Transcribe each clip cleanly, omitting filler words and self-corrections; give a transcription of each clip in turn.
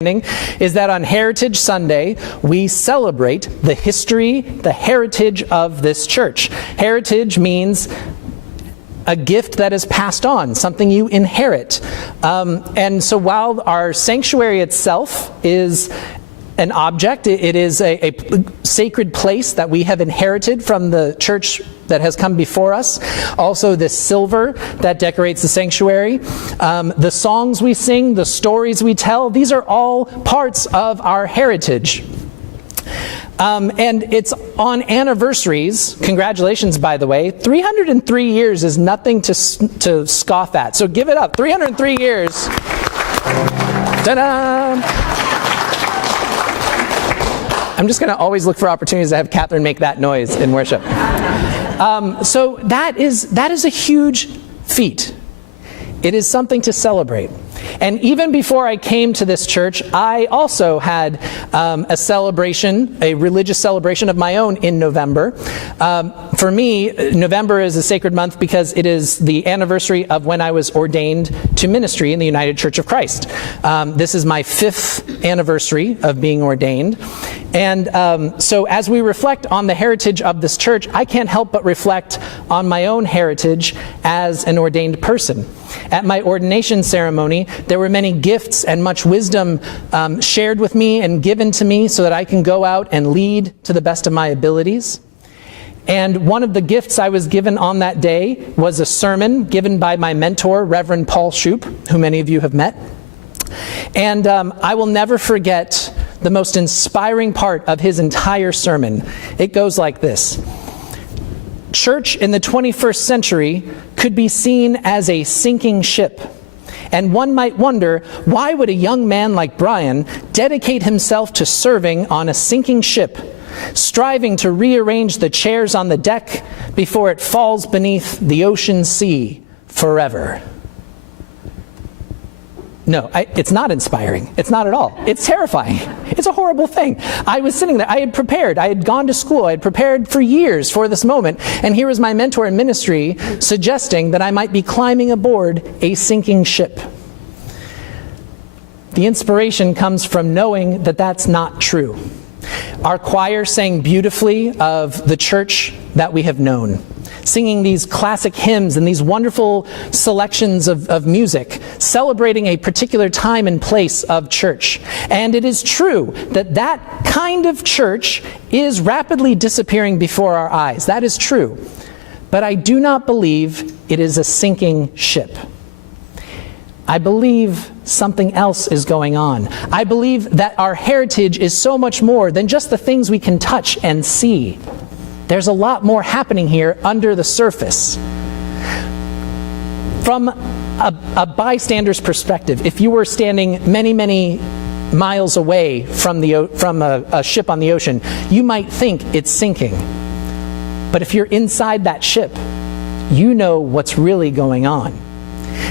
is that on Heritage Sunday, we celebrate the history, the heritage of this church. Heritage means a gift that is passed on, something you inherit. And so while our sanctuary itself is an object, it is a sacred place that we have inherited from the church that has come before us. Also the silver that decorates the sanctuary, the songs we sing, the stories we tell, these are all parts of our heritage. And it's on anniversaries. Congratulations, by the way. 303 years is nothing to scoff at. So give it up. 303 years. Ta-da! I'm just going to always look for opportunities to have Catherine make that noise in worship. So that is a huge feat. It is something to celebrate. And even before I came to this church, I also had a celebration, a religious celebration of my own in November. For me, November is a sacred month because it is the anniversary of when I was ordained to ministry in the United Church of Christ. This is my 5th anniversary of being ordained. And so as we reflect on the heritage of this church, I can't help but reflect on my own heritage as an ordained person. At my ordination ceremony, there were many gifts and much wisdom shared with me and given to me so that I can go out and lead to the best of my abilities. And one of the gifts I was given on that day was a sermon given by my mentor, Reverend Paul Shoup, who many of you have met. And I will never forget the most inspiring part of his entire sermon. It goes like this. Church in the 21st century could be seen as a sinking ship. And one might wonder, why would a young man like Brian dedicate himself to serving on a sinking ship, striving to rearrange the chairs on the deck before it falls beneath the ocean sea forever? No, it's not inspiring. It's not at all. It's terrifying. It's a horrible thing. I was sitting there. I had prepared. I had gone to school. I had prepared for years for this moment. And here was my mentor in ministry suggesting that I might be climbing aboard a sinking ship. The inspiration comes from knowing that that's not true. Our choir sang beautifully of the church that we have known, singing these classic hymns and these wonderful selections of music, celebrating a particular time and place of church. And it is true that that kind of church is rapidly disappearing before our eyes. That is true. But I do not believe it is a sinking ship. I believe something else is going on. I believe that our heritage is so much more than just the things we can touch and see. There's a lot more happening here under the surface. From a bystander's perspective, if you were standing many, many miles away from a ship on the ocean, you might think it's sinking. But if you're inside that ship, you know what's really going on.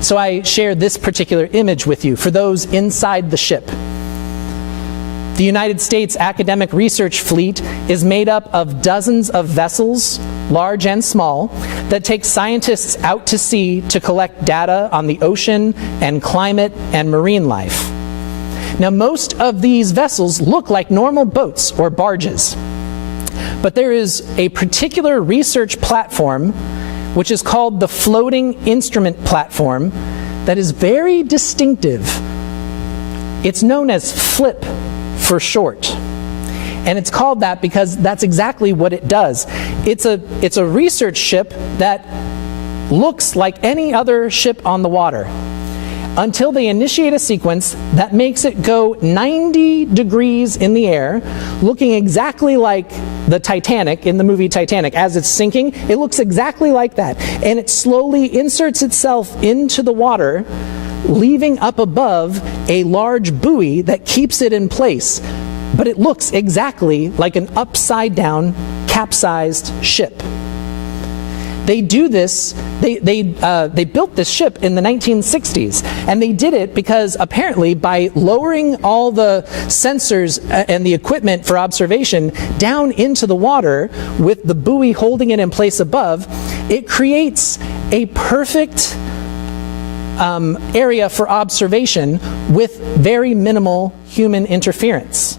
So I share this particular image with you for those inside the ship. The United States academic research fleet is made up of dozens of vessels, large and small, that take scientists out to sea to collect data on the ocean and climate and marine life. Now, most of these vessels look like normal boats or barges, but there is a particular research platform which is called the Floating Instrument Platform that is very distinctive. It's known as FLIP for short. And it's called that because that's exactly what it does. It's a research ship that looks like any other ship on the water until they initiate a sequence that makes it go 90 degrees in the air, looking exactly like the Titanic in the movie Titanic. As it's sinking, it looks exactly like that. And it slowly inserts itself into the water, leaving up above a large buoy that keeps it in place. But it looks exactly like an upside-down, capsized ship. They do this, they built this ship in the 1960s, and they did it because apparently by lowering all the sensors and the equipment for observation down into the water with the buoy holding it in place above, it creates a perfect area for observation with very minimal human interference.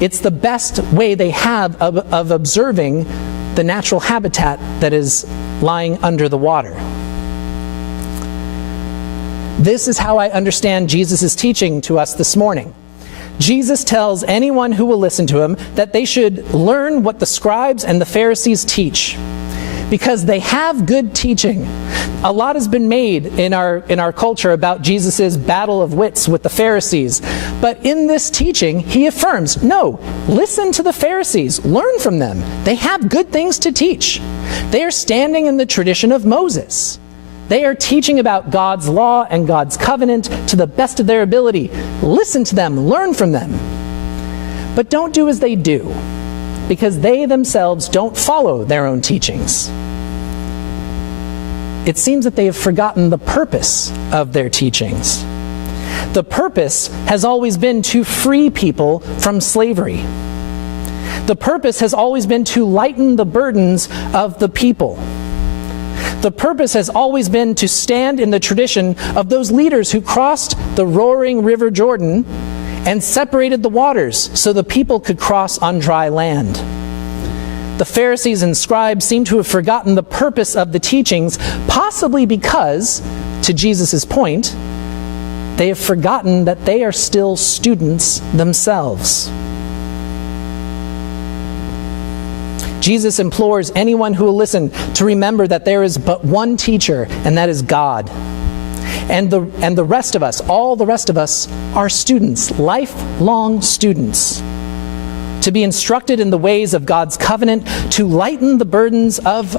It's the best way they have of observing the natural habitat that is lying under the water. This is how I understand Jesus' teaching to us this morning. Jesus tells anyone who will listen to him that they should learn what the scribes and the Pharisees teach, because they have good teaching. A lot has been made in our culture about Jesus' battle of wits with the Pharisees. But in this teaching, he affirms, no, listen to the Pharisees, learn from them. They have good things to teach. They are standing in the tradition of Moses. They are teaching about God's law and God's covenant to the best of their ability. Listen to them, learn from them. But don't do as they do, because they themselves don't follow their own teachings. It seems that they have forgotten the purpose of their teachings. The purpose has always been to free people from slavery. The purpose has always been to lighten the burdens of the people. The purpose has always been to stand in the tradition of those leaders who crossed the roaring River Jordan and separated the waters so the people could cross on dry land. The Pharisees and scribes seem to have forgotten the purpose of the teachings, possibly because, to Jesus' point, they have forgotten that they are still students themselves. Jesus implores anyone who will listen to remember that there is but one teacher, and that is God. And the rest of us, all the rest of us, are students, lifelong students, to be instructed in the ways of God's covenant, to lighten the burdens of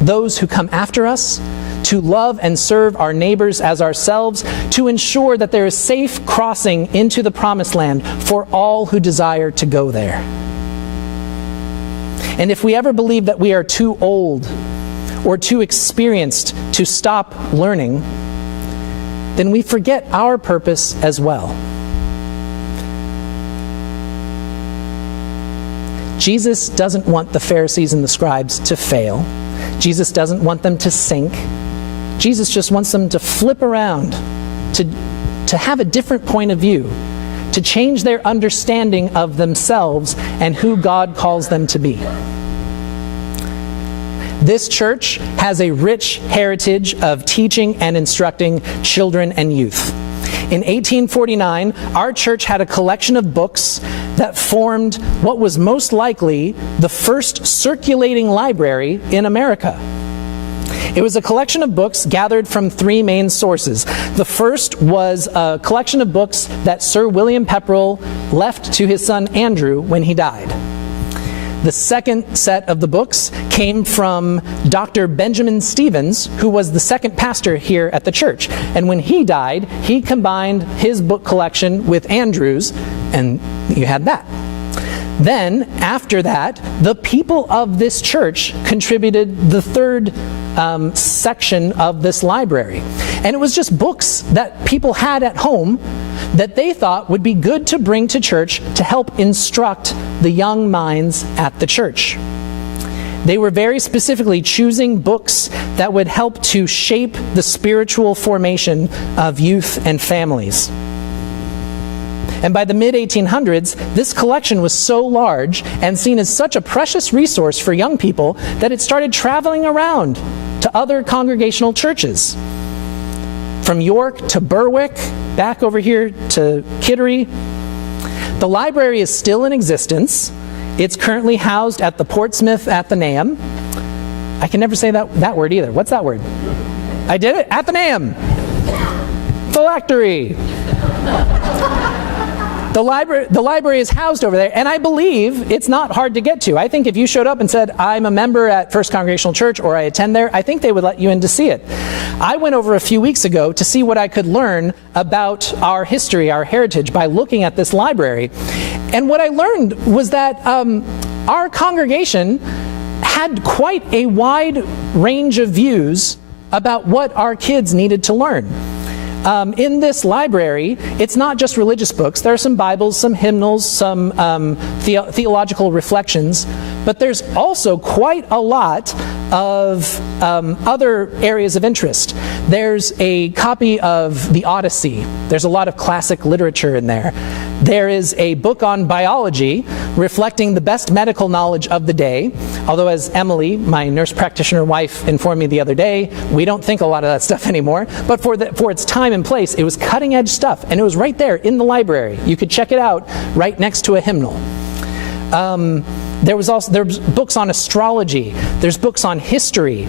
those who come after us, to love and serve our neighbors as ourselves, to ensure that there is safe crossing into the promised land for all who desire to go there. And if we ever believe that we are too old or too experienced to stop learning, then we forget our purpose as well. Jesus doesn't want the Pharisees and the scribes to fail. Jesus doesn't want them to sink. Jesus just wants them to flip around, to have a different point of view, to change their understanding of themselves and who God calls them to be. This church has a rich heritage of teaching and instructing children and youth. In 1849, our church had a collection of books that formed what was most likely the first circulating library in America. It was a collection of books gathered from three main sources. The first was a collection of books that Sir William Pepperell left to his son Andrew when he died. The second set of the books came from Dr. Benjamin Stevens, who was the second pastor here at the church. And when he died, he combined his book collection with Andrew's, and you had that. Then, after that, the people of this church contributed the third section of this library. And it was just books that people had at home that they thought would be good to bring to church to help instruct the young minds at the church. They were very specifically choosing books that would help to shape the spiritual formation of youth and families. And by the mid-1800s, this collection was so large and seen as such a precious resource for young people that it started traveling around to other congregational churches. From York to Berwick, back over here to Kittery. The library is still in existence. It's currently housed at the Portsmouth Athenaeum. I can never say that word either. What's that word? I did it. Athenaeum. Phylactery. The library is housed over there, and I believe it's not hard to get to. I think if you showed up and said, I'm a member at First Congregational Church, or I attend there, I think they would let you in to see it. I went over a few weeks ago to see what I could learn about our history, our heritage, by looking at this library. And what I learned was that our congregation had quite a wide range of views about what our kids needed to learn. In this library, it's not just religious books. There are some Bibles, some hymnals, some theological reflections, but there's also quite a lot of other areas of interest. There's a copy of the Odyssey. There's a lot of classic literature in there. There is a book on biology reflecting the best medical knowledge of the day, although as Emily, my nurse practitioner wife, informed me the other day, we don't think a lot of that stuff anymore, but for its time and place, it was cutting edge stuff, and it was right there in the library. You could check it out right next to a hymnal. There's books on astrology, there's books on history,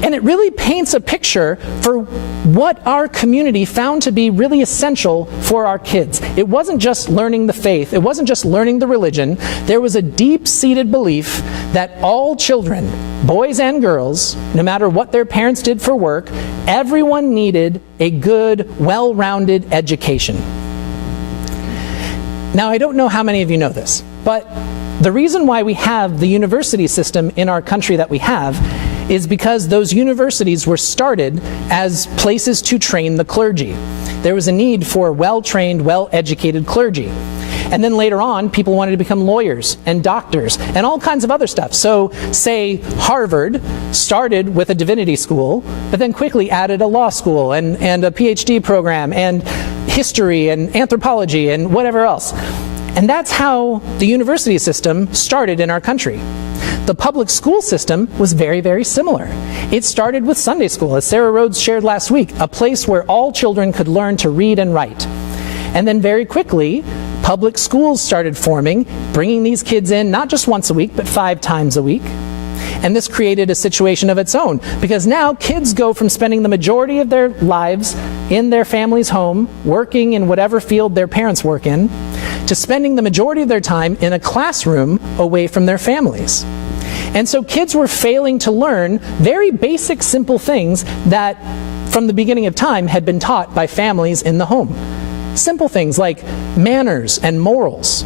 and it really paints a picture for what our community found to be really essential for our kids. It wasn't just learning the faith, it wasn't just learning the religion. There was a deep-seated belief that all children, boys and girls, no matter what their parents did for work, everyone needed a good, well-rounded education. Now, I don't know how many of you know this, but the reason why we have the university system in our country that we have is because those universities were started as places to train the clergy. There was a need for well-trained, well-educated clergy. And then later on, people wanted to become lawyers and doctors and all kinds of other stuff. So, say Harvard started with a divinity school, but then quickly added a law school and a PhD program and history and anthropology and whatever else. And that's how the university system started in our country. The public school system was very, very similar. It started with Sunday school, as Sarah Rhodes shared last week, a place where all children could learn to read and write. And then very quickly, public schools started forming, bringing these kids in not just once a week, but 5 times a week. And this created a situation of its own, because now kids go from spending the majority of their lives in their family's home, working in whatever field their parents work in, to spending the majority of their time in a classroom away from their families. And so kids were failing to learn very basic, simple things that, from the beginning of time, had been taught by families in the home. Simple things like manners and morals.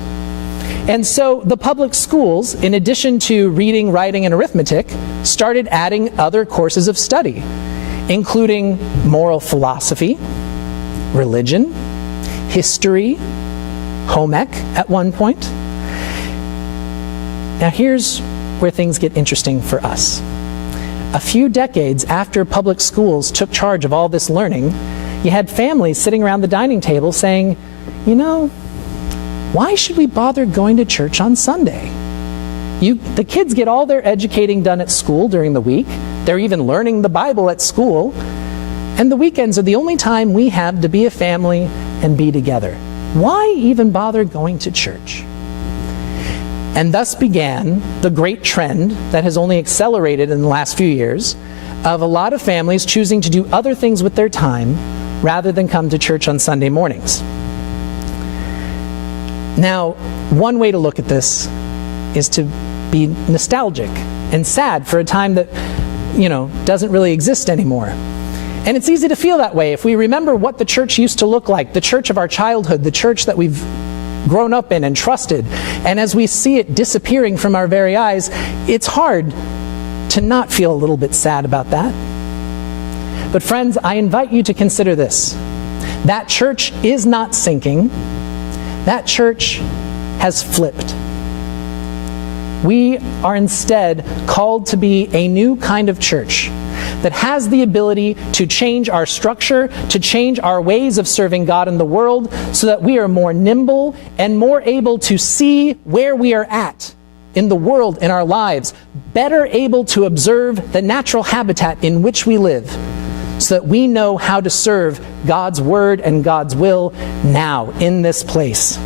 And so the public schools, in addition to reading, writing, and arithmetic, started adding other courses of study, including moral philosophy, religion, history, home ec at one point. Now here's where things get interesting for us. A few decades after public schools took charge of all this learning, you had families sitting around the dining table saying, you know, why should we bother going to church on Sunday? The kids get all their educating done at school during the week. They're even learning the Bible at school. And the weekends are the only time we have to be a family and be together. Why even bother going to church? And thus began the great trend that has only accelerated in the last few years of a lot of families choosing to do other things with their time rather than come to church on Sunday mornings. Now, one way to look at this is to be nostalgic and sad for a time that, doesn't really exist anymore. And it's easy to feel that way if we remember what the church used to look like, the church of our childhood, the church that we've grown up in and trusted. And as we see it disappearing from our very eyes, it's hard to not feel a little bit sad about that. But friends, I invite you to consider this. That church is not sinking. That church has flipped. We are instead called to be a new kind of church that has the ability to change our structure, to change our ways of serving God in the world, so that we are more nimble and more able to see where we are at in the world, in our lives, better able to observe the natural habitat in which we live, so that we know how to serve God's word and God's will now in this place.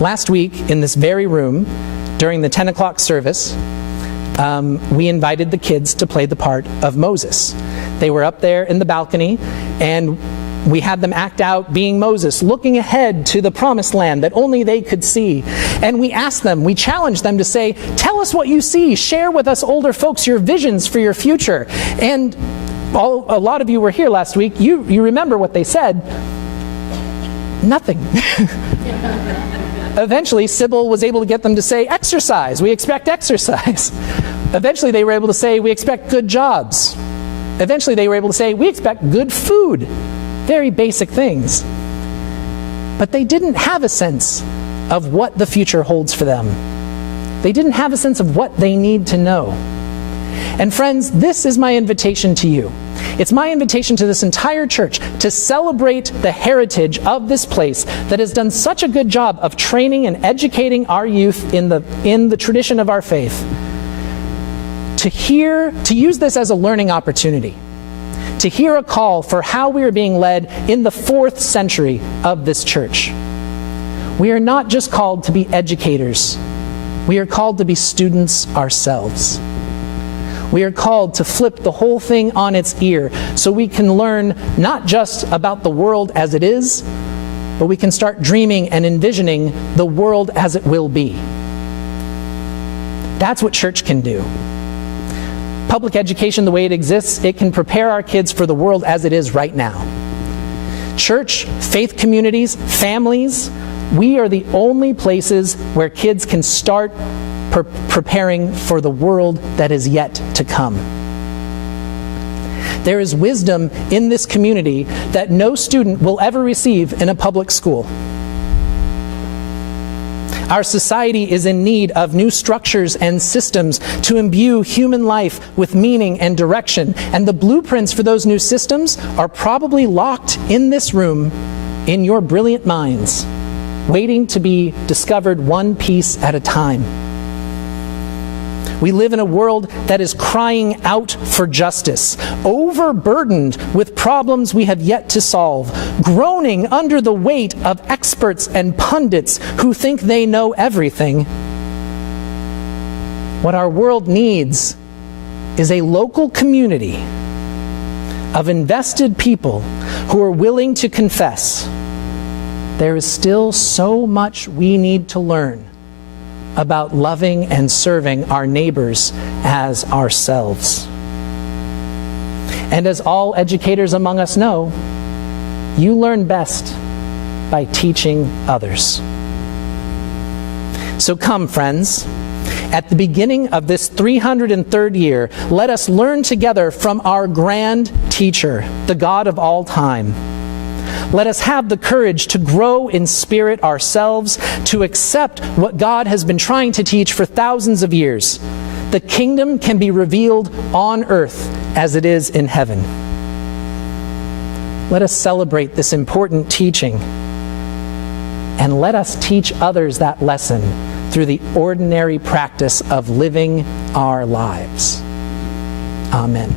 Last week, in this very room, during the 10 o'clock service, we invited the kids to play the part of Moses. They were up there in the balcony, and we had them act out being Moses, looking ahead to the promised land that only they could see. And we asked them, we challenged them to say, tell us what you see, share with us older folks your visions for your future. And a lot of you were here last week, you remember what they said. Nothing. Eventually, Sybil was able to get them to say, exercise. We expect exercise. Eventually, they were able to say, we expect good jobs. Eventually they were able to say, we expect good food. Very basic things. But they didn't have a sense of what the future holds for them. They didn't have a sense of what they need to know. And friends, this is my invitation to you. It's my invitation to this entire church to celebrate the heritage of this place that has done such a good job of training and educating our youth in the tradition of our faith. To use this as a learning opportunity. To hear a call for how we are being led in the 4th century of this church. We are not just called to be educators. We are called to be students ourselves. We are called to flip the whole thing on its ear so we can learn not just about the world as it is, but we can start dreaming and envisioning the world as it will be. That's what church can do. Public education, the way it exists, it can prepare our kids for the world as it is right now. Church, faith communities, families, we are the only places where kids can start preparing for the world that is yet to come. There is wisdom in this community that no student will ever receive in a public school. Our society is in need of new structures and systems to imbue human life with meaning and direction, and the blueprints for those new systems are probably locked in this room in your brilliant minds, waiting to be discovered one piece at a time. We live in a world that is crying out for justice, overburdened with problems we have yet to solve, groaning under the weight of experts and pundits who think they know everything. What our world needs is a local community of invested people who are willing to confess there is still so much we need to learn about loving and serving our neighbors as ourselves. And as all educators among us know, you learn best by teaching others. So come, friends, at the beginning of this 303rd year, let us learn together from our grand teacher, the God of all time. Let us have the courage to grow in spirit ourselves, to accept what God has been trying to teach for thousands of years. The kingdom can be revealed on earth as it is in heaven. Let us celebrate this important teaching, and let us teach others that lesson through the ordinary practice of living our lives. Amen.